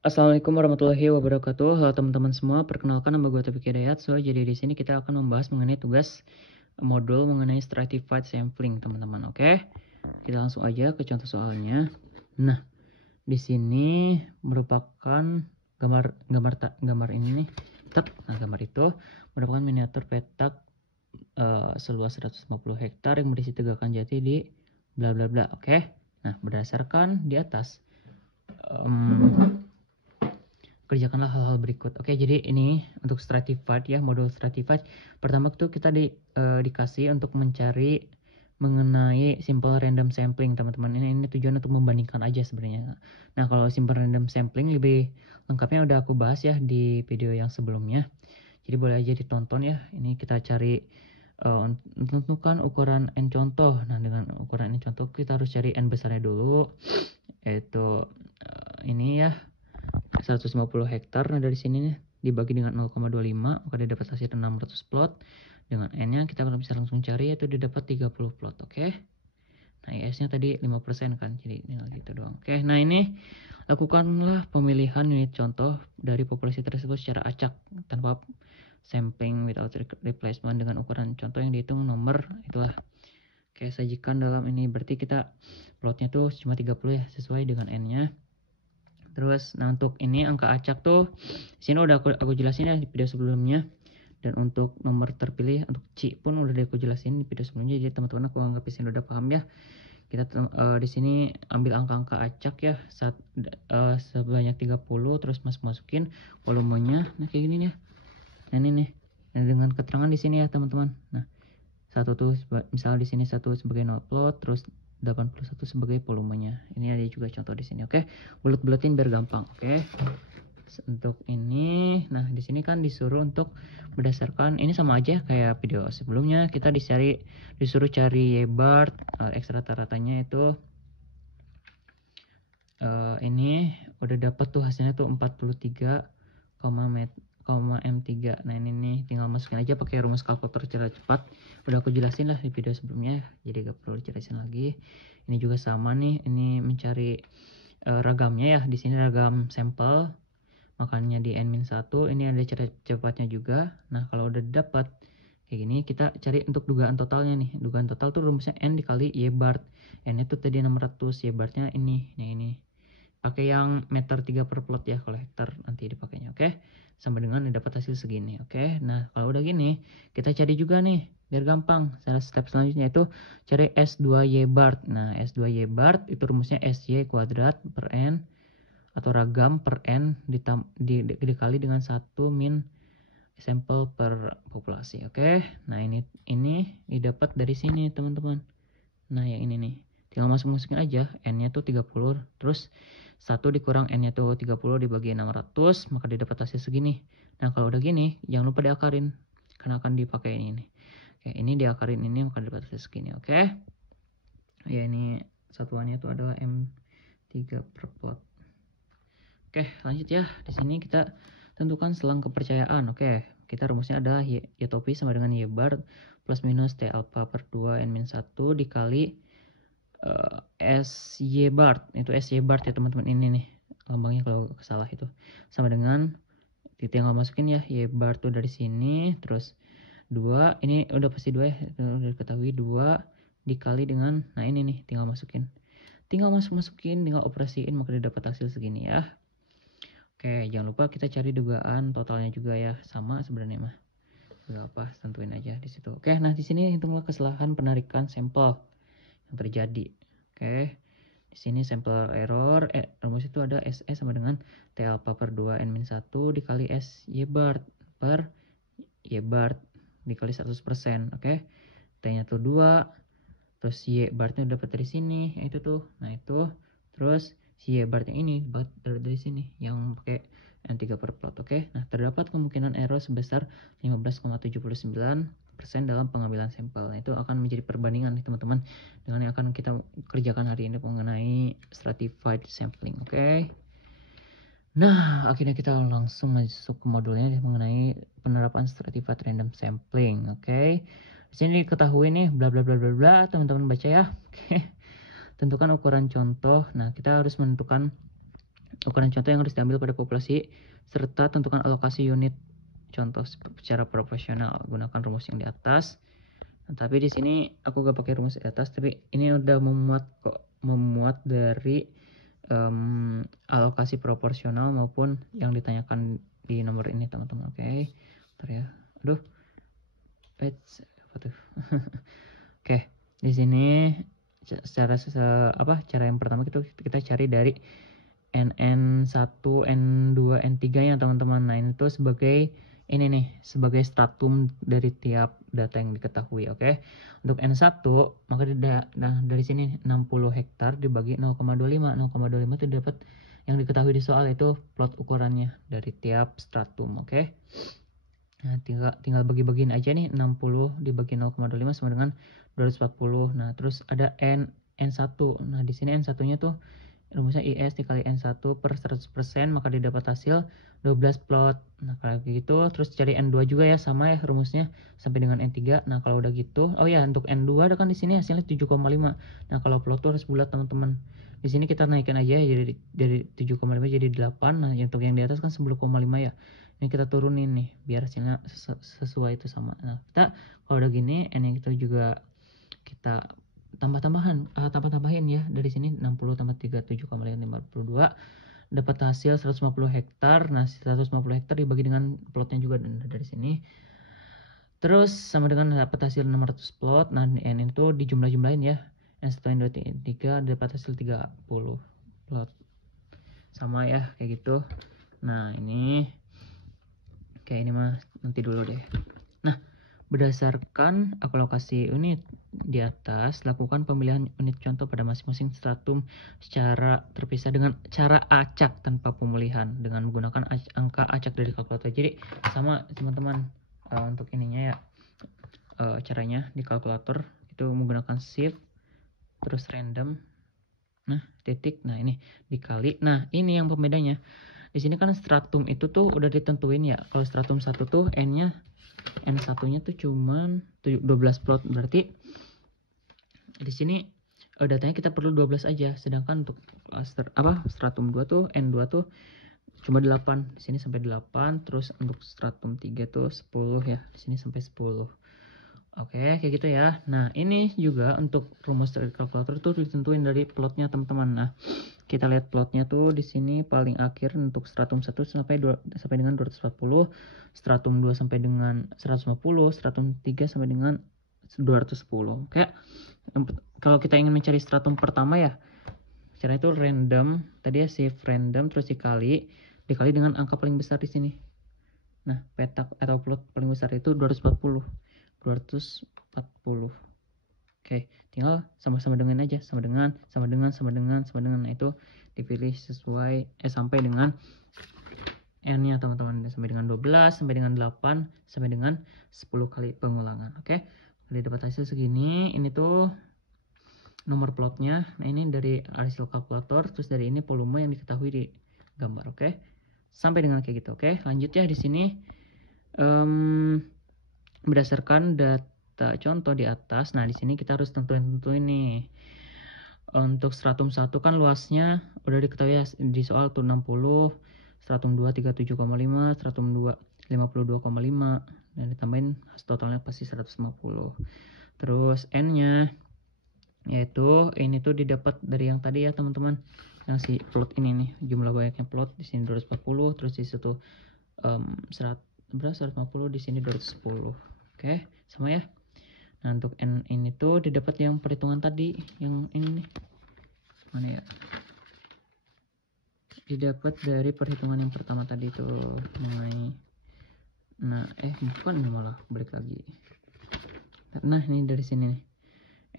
Assalamualaikum warahmatullahi wabarakatuh. Halo teman-teman semua, perkenalkan nama gue Taufik Hidayat. Jadi di sini kita akan membahas mengenai tugas modul mengenai stratified sampling, teman-teman. Oke, kita langsung aja ke contoh soalnya. Nah, di sini merupakan gambar ini nih. Nah, gambar itu merupakan miniatur petak seluas 150 hektar yang berisi tegakan jati di bla bla bla. Oke. Nah, berdasarkan di atas kerjakanlah hal-hal berikut. Oke, jadi ini untuk stratified ya, modul stratified. Pertama tuh kita dikasih untuk mencari mengenai simple random sampling, teman-teman. Ini tujuan untuk membandingkan aja sebenarnya. Nah, kalau simple random sampling lebih lengkapnya udah aku bahas ya di video yang sebelumnya. Jadi boleh aja ditonton ya. Ini kita cari tentukan ukuran n contoh. Nah, dengan ukuran n contoh kita harus cari n besarnya dulu, yaitu ini ya 150 hektar. Nah, dari sini nih dibagi dengan 0,25, maka dia dapat hasil 600 plot. Dengan N-nya kita bisa langsung cari, yaitu dia dapat 30 plot. Oke. Nah, IS-nya tadi 5% kan, jadi tinggal gitu doang. Oke, nah ini lakukanlah pemilihan unit contoh dari populasi tersebut secara acak tanpa sampling without replacement dengan ukuran contoh yang dihitung nomor itulah. Oke, sajikan dalam ini berarti kita plotnya tuh cuma 30 ya, sesuai dengan N-nya. Terus, nah untuk ini angka acak tuh sini udah aku jelasin ya di video sebelumnya. Dan untuk nomor terpilih untuk C pun udah aku jelasin di video sebelumnya. Jadi teman-teman aku anggap di sini udah paham ya. Kita di sini ambil angka-angka acak ya sebanyak 30, terus masukin volumenya. Nah kayak gini nih. Nah ini nih. Nah dengan keterangan di sini ya teman-teman. Nah satu tuh misal di sini satu sebagai node plot, terus 81 sebagai volumenya. Ini ada juga contoh di sini. Oke, bulat-bulatin biar gampang. Oke, untuk ini, nah di sini kan disuruh untuk berdasarkan ini sama aja kayak video sebelumnya. Kita disuruh cari y-bar, x rata-ratanya itu ini udah dapat tuh hasilnya tuh 43, M3. Nah ini nih tinggal masukin aja pakai rumus kalkulator cara cepat. Udah aku jelasin lah di video sebelumnya, jadi gak perlu dijelasin lagi. Ini juga sama nih, ini mencari ragamnya ya. Di sini ragam sampel, makanya di n-1 ini ada cara cepatnya juga. Nah kalau udah dapat kayak gini, kita cari untuk dugaan totalnya nih. Dugaan total tuh rumusnya n dikali y-bar. N itu tadi 600, y-barnya ini. Nah ini pakai yang meter 3 per plot ya, kalau hektar nanti dipakainya. Oke, sama dengan dapat hasil segini. Oke, nah kalau udah gini kita cari juga nih biar gampang. Step selanjutnya itu cari S2Y bar. Nah S2Y bar itu rumusnya SY kuadrat per N atau ragam per N dikali dengan 1 min sampel per populasi. Oke, nah ini didapat dari sini teman-teman. Nah yang ini nih tinggal masukin aja, N-nya tuh 30, terus 1 dikurang N-nya tuh 30 dibagi 600, maka didapat hasil segini. Nah kalau udah gini, jangan lupa diakarin, karena akan dipakai ini nih. Oke, ini diakarin ini, maka didapat hasil segini. Oke, ya ini satuannya tuh adalah M3 per plot. Oke, lanjut ya. Di sini kita tentukan selang kepercayaan. Oke, kita rumusnya adalah y topi sama dengan y bar plus minus t alpha per 2 n-1 dikali SY bar. Itu SY bar ya teman-teman, ini nih lambangnya kalau salah itu. Sama dengan tinggal masukin ya y bar tuh dari sini, terus 2, ini udah pasti 2 ya, udah diketahui 2 dikali dengan, nah ini nih tinggal masukin. Tinggal masukin, tinggal operasiin, maka dapat hasil segini ya. Oke, jangan lupa kita cari dugaan totalnya juga ya, sama sebenarnya mah. Gak apa, tentuin aja di situ. Oke, nah di sini hitunglah kesalahan penarikan sampel yang terjadi. Oke, di sini sampel error, rumus itu ada SE sama dengan T alpha per 2 n-1 dikali S Y bar per Y bar dikali 100%. Oke, T-nya tuh 2, terus Y bar-nya dapat dari sini, itu tuh. Nah itu, terus si Y bar-nya ini dari sini yang pakai N3 per plot. Oke, nah terdapat kemungkinan error sebesar 15,79% dalam pengambilan sampel. Nah, itu akan menjadi perbandingan nih teman-teman dengan yang akan kita kerjakan hari ini mengenai stratified sampling. Oke. Nah, akhirnya kita langsung masuk ke modulnya mengenai penerapan stratified random sampling. Oke. Di sini diketahui nih bla bla bla bla bla, teman-teman baca ya. Oke. Tentukan ukuran contoh. Nah, kita harus menentukan ukuran contoh yang harus diambil pada populasi serta tentukan alokasi unit contoh secara proporsional. Gunakan rumus yang di atas. Nah, tapi di sini aku gak pakai rumus di atas, tapi ini udah memuat dari alokasi proporsional maupun yang ditanyakan di nomor ini teman-teman. Oke. Bentar ya. Aduh. Apa tuh? Oke, di sini cara yang pertama kita cari dari NN1, N2, N3 ya teman-teman. Nah, ini tuh sebagai sebagai stratum dari tiap data yang diketahui. Oke. Untuk N1 maka dari sini 60 hektar dibagi 0,25. 0,25 itu dapat yang diketahui di soal itu plot ukurannya dari tiap stratum. Oke. Nah, tinggal bagi-bagiin aja nih, 60 dibagi 0,25 sama dengan 240. Nah, terus ada N1. Nah, di sini N1-nya tuh rumusnya IS dikali N1 per 100%, maka didapat hasil 12 plot. Nah, kalau gitu terus cari N2 juga ya, sama ya rumusnya sampai dengan N3. Nah, kalau udah gitu, oh ya untuk N2 ada kan di sini hasilnya 7,5. Nah, kalau plot tuh harus bulat teman-teman. Di sini kita naikkan aja jadi dari 7,5 jadi 8. Nah, untuk yang di atas kan 10,5 ya. Ini kita turunin nih biar hasilnya sesuai itu sama. Nah, kita kalau udah gini N yang itu juga kita tambahin ya. Dari sini 60 tambah 37,52 dapat hasil 150 hektar. Nah, 150 hektar dibagi dengan plotnya juga dari sini. Terus sama dengan dapat hasil 600 plot. Nah, N itu dijumlah-jumlahin ya. N1, N2, N3 dapat hasil 30 plot. Sama ya kayak gitu. Nah, ini kayak ini mah nanti dulu deh. Nah, berdasarkan alokasi unit di atas, lakukan pemilihan unit contoh pada masing-masing stratum secara terpisah dengan cara acak tanpa pemulihan dengan menggunakan angka acak dari kalkulator. Jadi sama teman-teman untuk ininya ya, caranya di kalkulator itu menggunakan shift terus random. Nah, titik. Nah, ini dikali. Nah, ini yang pembedanya. Di sini kan stratum itu tuh udah ditentuin ya. Kalau stratum 1 tuh N1-nya tuh cuman 12 plot. Berarti di sini datanya kita perlu 12 aja. Sedangkan untuk stratum 2 tuh N2 tuh cuma 8. Di sini sampai 8. Terus untuk stratum 3 tuh 10 ya. Di sini sampai 10. Oke, kayak gitu ya. Nah, ini juga untuk rumus dari kalkulator tuh ditentuin dari plotnya teman-teman. Nah, kita lihat plotnya tuh di sini paling akhir untuk stratum 1 sampai dengan 240, stratum 2 sampai dengan 150, stratum 3 sampai dengan 210. Kayak kalau kita ingin mencari stratum pertama ya, cara itu random, tadi ya shift random terus dikali dengan angka paling besar di sini. Nah, petak atau plot paling besar itu 240. Oke, tinggal sama-sama dengan aja, sama dengan. Nah, itu dipilih sesuai sampai dengan N-nya teman-teman, sampai dengan 12, sampai dengan 8, sampai dengan 10 kali pengulangan. Oke. Jadi dapat hasil segini. Ini tuh nomor plotnya. Nah, ini dari hasil kalkulator, terus dari ini volume yang diketahui di gambar. Oke. Sampai dengan kayak gitu. Oke, lanjut ya di sini. Berdasarkan data contoh di atas, nah di sini kita harus tentuin nih. Untuk stratum 1 kan luasnya udah diketahui ya di soal tuh 60, stratum 2 37,5, stratum 2 52,5, dan ditambahin totalnya pasti 150. Terus N-nya yaitu ini tuh didapat dari yang tadi ya teman-teman, yang si plot ini nih, jumlah banyaknya plot di sini 240, terus di situ 150, di sini 210. Oke, sama ya. Nah, untuk N ini tuh didapat yang perhitungan tadi, yang ini nih. Mana ya? Didapat dari perhitungan yang pertama tadi tuh mengenai. Nah, bukan, malah balik lagi. Nah, ini dari sini nih.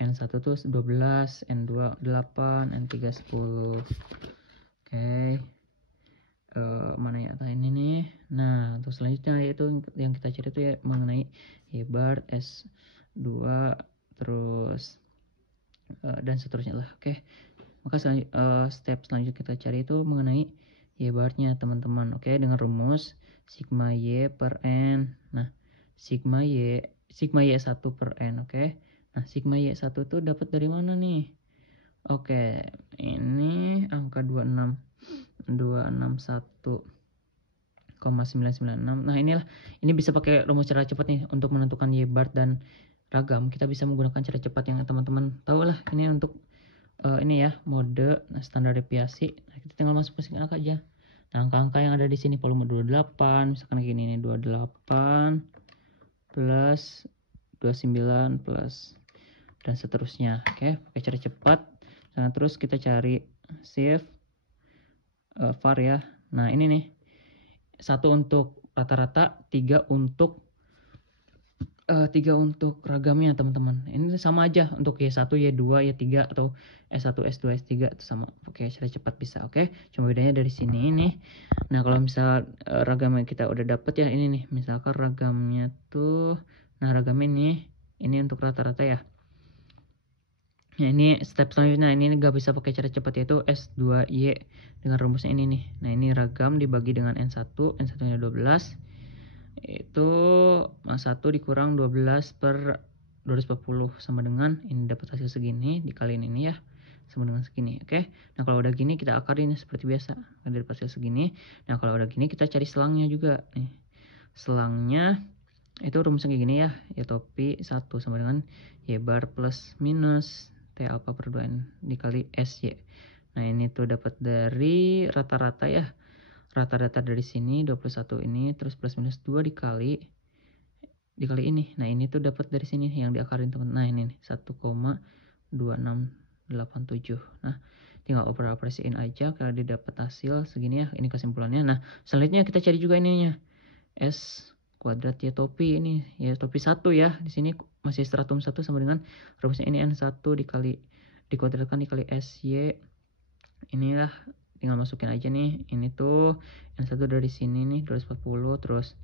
N1 tuh 12, N2 8, N3 10. Oke. Mana ya ini nih. Nah, untuk selanjutnya yaitu yang kita cari itu ya mengenai Y-bar S2 terus dan seterusnya lah. Oke. Maka step selanjutnya kita cari itu mengenai Y-bar-nya teman-teman. Oke, dengan rumus sigma Y per N. Nah, sigma Y1 per N. Oke. Nah, sigma Y1 tuh dapat dari mana nih? Oke, ini angka 26. 261,996. Nah, ini bisa pakai rumus cara cepat nih untuk menentukan y bar dan ragam. Kita bisa menggunakan cara cepat yang teman-teman tahu lah. Ini untuk ini ya, mode standar deviasi. Nah, kita tinggal masukin angka aja. Nah, angka-angka yang ada di sini volume 28, misalkan gini nih, 28 plus 29 plus dan seterusnya. Oke, pakai cara cepat. Nah, terus kita cari shift var ya. Nah, ini nih. 1 untuk rata-rata, 3 untuk ragamnya, teman-teman. Ini sama aja untuk Y1, Y2, Y3 atau S1, S2, S3 itu sama. Oke, cara cepat bisa. Oke, cuma bedanya dari sini nih. Nah, kalau misal ragamnya kita udah dapet ya, ini nih. Misalkan ragamnya tuh, nah ragamnya ini untuk rata-rata ya. Nah, ini step selanjutnya, ini nggak bisa pakai cara cepat, yaitu S2Y dengan rumusnya ini nih. Nah, ini ragam dibagi dengan N1, N1-nya 12. Itu 1 dikurang 12 per 240 sama dengan, ini dapat hasil segini, dikaliin ini ya, sama dengan segini. Oke, nah kalau udah gini kita akarin seperti biasa, ada hasil segini. Nah, kalau udah gini kita cari selangnya juga nih. Selangnya itu rumusnya kayak gini ya, y topi 1 sama dengan y bar plus minus t alpha per 2n dikali sy. Nah, ini tuh dapat dari rata-rata ya. Rata-rata dari sini 21 ini, terus plus minus 2 dikali ini. Nah, ini tuh dapat dari sini yang diakarin, teman. Nah, ini nih 1,2687. Nah, tinggal operasiin aja kalau didapat hasil segini ya. Ini kesimpulannya. Nah, selanjutnya kita cari juga ininya. S kuadrat y topi, ini y topi 1 ya. Di sini masih stratum 1 sama dengan rumusnya ini N1 dikuadratkan dikali SY. Inilah, tinggal masukin aja nih. Ini tuh N1 dari sini nih 240, terus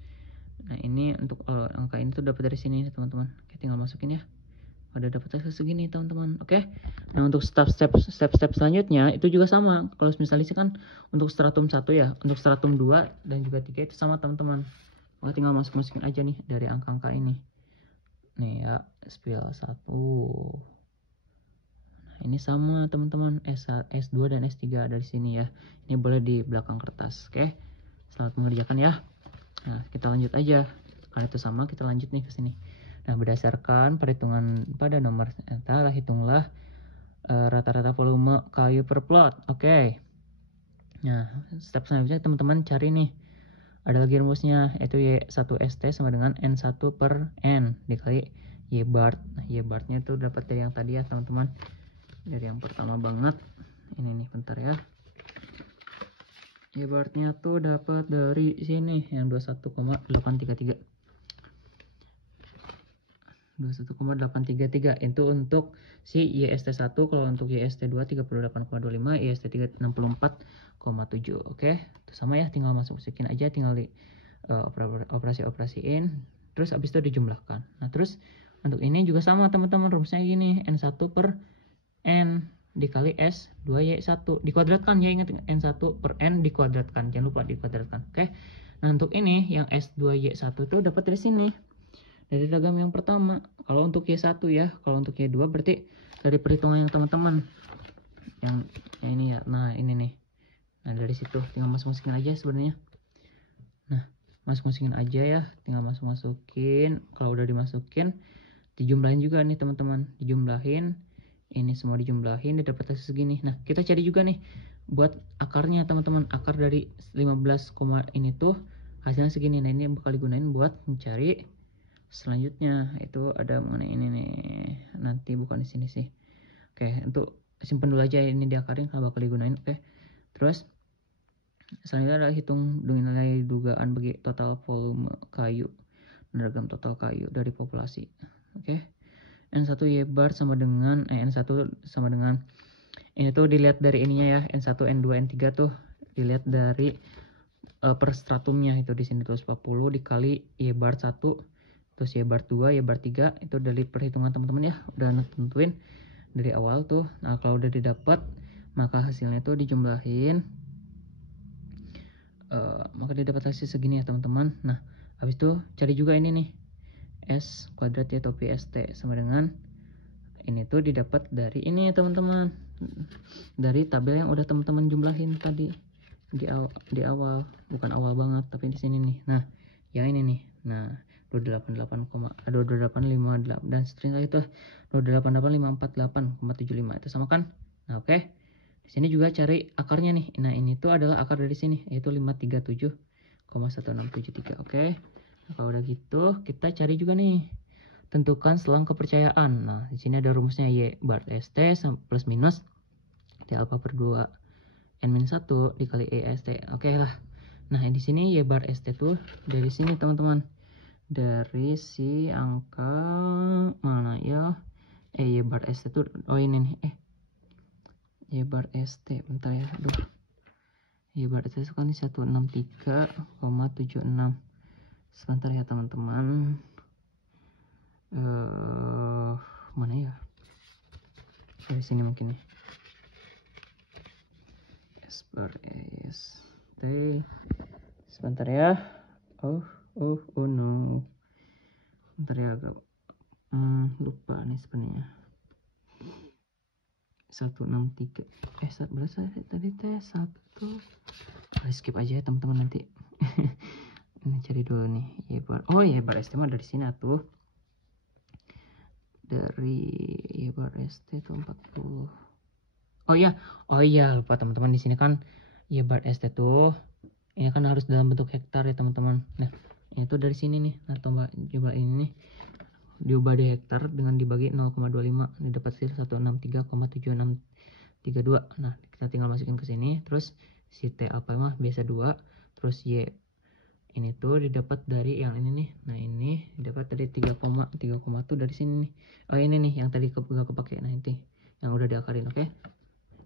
nah ini untuk angka ini tuh dapat dari sini teman-teman. Oke, tinggal masukin ya. Ada dapat hasil segini teman-teman. Oke. Nah, untuk step selanjutnya itu juga sama. Kalau misalnya sih kan untuk stratum 1 ya, untuk stratum 2 dan juga 3 itu sama teman-teman. Oke, tinggal masukin aja nih dari angka-angka ini. Nih ya, spill 1. Ini sama teman-teman, S2 dan S3 dari sini ya. Ini boleh di belakang kertas. Oke, selamat mengerjakan ya. Nah, kita lanjut aja. Karena itu sama, kita lanjut nih ke sini. Nah, berdasarkan perhitungan pada nomor entahlah, hitunglah rata-rata volume kayu per plot. Oke. Nah, step selanjutnya teman-teman cari nih. Ada lagi rumusnya, yaitu Y1ST sama dengan N1 per N dikali Y bar. Nah, Y bar-nya itu dapat dari yang tadi ya teman-teman. Dari yang pertama banget. Ini nih, bentar ya. Y bar-nya tuh dapat dari sini yang 21,833. 21,833 itu untuk si YST1. Kalau untuk YST2 38,25, YST3 64,7. Oke, itu sama ya, tinggal masukin aja, tinggal di operasiin, terus abis itu dijumlahkan. Nah, terus untuk ini juga sama teman-teman, rumusnya gini, N1 per N dikali S2Y1 dikuadratkan ya, ingat N1 per N dikuadratkan, jangan lupa dikuadratkan. Oke, nah untuk ini yang S2Y1 tuh dapat dari sini, dari ragam yang pertama. Kalau untuk Y1 ya, kalau untuk Y2 berarti dari perhitungan yang teman-teman yang ini ya. Nah, ini nih. Nah, dari situ tinggal masukin aja sebenarnya. Nah, masukin aja ya, tinggal masukin. Kalau udah dimasukin, dijumlahin juga nih teman-teman, dijumlahin. Ini semua dijumlahin, dapat hasil segini. Nah, kita cari juga nih buat akarnya teman-teman. Akar dari 15, ini tuh hasilnya segini. Nah, ini bakal digunain buat mencari selanjutnya. Itu ada mengenai ini nih. Nanti bukan di sini sih. Oke, untuk simpen dulu aja, ini diakarin kalau bakal digunain. Oke. Terus selanjutnya adalah hitung nilai dugaan bagi total volume kayu dan ragam total kayu dari populasi. Oke. N1 Y bar sama dengan N1 sama dengan ini tuh dilihat dari ininya ya, N1, N2, N3 tuh dilihat dari per stratumnya. Itu di sini 240 dikali Y bar 1, terus Y bar 2, Y bar 3, itu dari perhitungan teman-teman ya, udah tentuin dari awal tuh. Nah, kalau udah didapat, maka hasilnya tuh dijumlahin, maka didapat hasil segini ya teman-teman. Nah, habis itu cari juga ini nih, S kuadrat Y topi ST sama dengan ini tuh didapat dari ini ya teman-teman, dari tabel yang udah teman-teman jumlahin tadi. di awal, bukan awal banget tapi di sini nih. Nah, yang ini nih. Nah, 288,58 dan seterusnya itu 288,548,75 itu sama kan? Nah, oke. Di sini juga cari akarnya nih. Nah, ini tuh adalah akar dari sini yaitu 537,1673. Oke. Nah, kalau udah gitu, kita cari juga nih. Tentukan selang kepercayaan. Nah, di sini ada rumusnya Y bar ST plus minus T alpha per 2 N-1 dikali EST. Oke lah. Nah, di sini Y bar ST tuh dari sini teman-teman. Dari si angka mana ya? Y bar ST tuh, oh ini nih. Y bar ST, bentar ya. Aduh. Y bar ST itu kan 163,76. Sebentar ya teman-teman. Mana ya? Dari sini mungkin nih. S bar ST. Sebentar ya. Oh no. Bentar ya, agak lupa nih sebenarnya. 163. Berapa tadi teh 1. Skip aja ya teman-teman nanti. Ini cari dulu nih. Y bar. Oh, Y bar ST mah dari sini atuh. Dari Y bar ST itu 40. Oh iya, lupa teman-teman, di sini kan Y bar ST tuh ini kan harus dalam bentuk hektar ya teman-teman. Nah, ini tuh dari sini nih. Nah, coba ini nih diubah di hektar dengan dibagi 0,25 didapat hasil 163,7632. Nah, kita tinggal masukin ke sini. Terus si T apa mah biasa 2. Terus Y ini tuh didapat dari yang ini nih. Nah, ini didapat dari 3, tuh dari sini nih. Oh, ini nih yang tadi gak kepake. Nah, ini yang udah diakarin. Oke.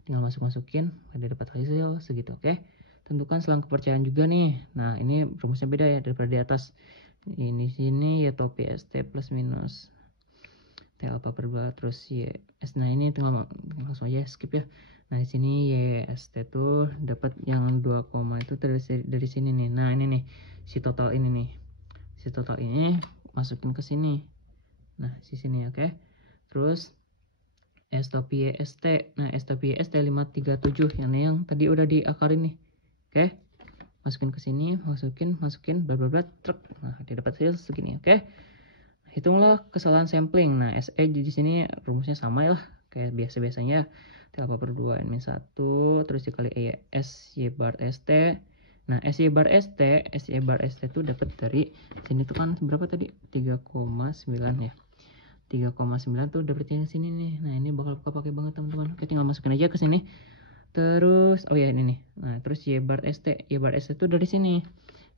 Tinggal masukin, ada dapat hasil segitu. Oke. Tentukan selang kepercayaan juga nih. Nah, ini rumusnya beda ya daripada di atas. Ini sini ya topi ST plus minus T alpha per 2 terus Y S. Nah, ini tinggal langsung aja skip ya. Nah, di sini Y ST tuh dapat yang 2, itu dari sini nih. Nah, ini nih si total ini nih. Si total ini masukin ke sini. Nah, di sini oke. Terus S topi ST. Nah, S topi ST 537 yang tadi udah diakarin nih. Oke. Masukin ke sini, masukin bla bla bla truk. Nah, didapat hasil segini, oke. Hitunglah kesalahan sampling. Nah, SE di sini rumusnya sama lah kayak biasa-biasanya. T alpha per 2 N-1 terus dikali S Y bar ST. Nah, S Y bar ST tuh dapat dari sini tuh kan berapa tadi? 3,9 ya. 3,9 tuh dapet yang sini nih. Nah, ini bakal kepake banget teman-teman. Oke, tinggal masukin aja ke sini. Terus oh ya ini nih. Nah, terus Y bar ST itu dari sini.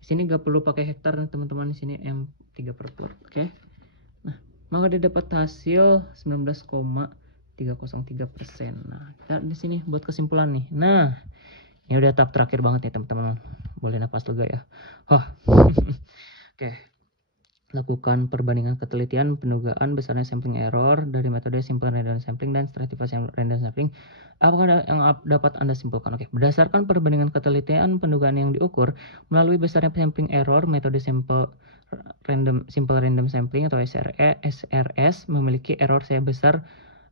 Di sini gak perlu pakai hektar teman-teman, di sini M3 per 4. Oke. Nah, maka dia dapat hasil 19,303%. Nah, kita di sini buat kesimpulan nih. Nah, ini udah tahap terakhir banget nih teman-teman. Boleh napas lega ya. Oke. Lakukan perbandingan ketelitian pendugaan besarnya sampling error dari metode simple random sampling dan stratified random sampling. Apakah ada yang dapat Anda simpulkan? Oke, berdasarkan perbandingan ketelitian pendugaan yang diukur melalui besarnya sampling error, metode simple random sampling atau SRS memiliki error sebesar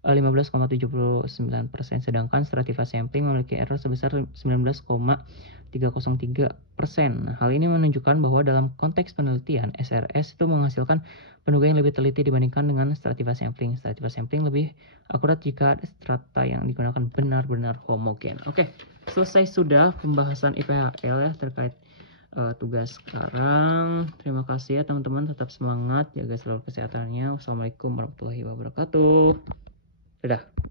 15,79%, sedangkan stratified sampling memiliki error sebesar 19,303%. Nah, hal ini menunjukkan bahwa dalam konteks penelitian, SRS itu menghasilkan pendugaan yang lebih teliti dibandingkan dengan stratified sampling. Stratified sampling lebih akurat jika strata yang digunakan benar-benar homogen. Oke, selesai sudah pembahasan IPHL ya terkait tugas sekarang. Terima kasih ya teman-teman, tetap semangat, jaga selalu kesehatannya. Wassalamualaikum warahmatullahi wabarakatuh. Dadah.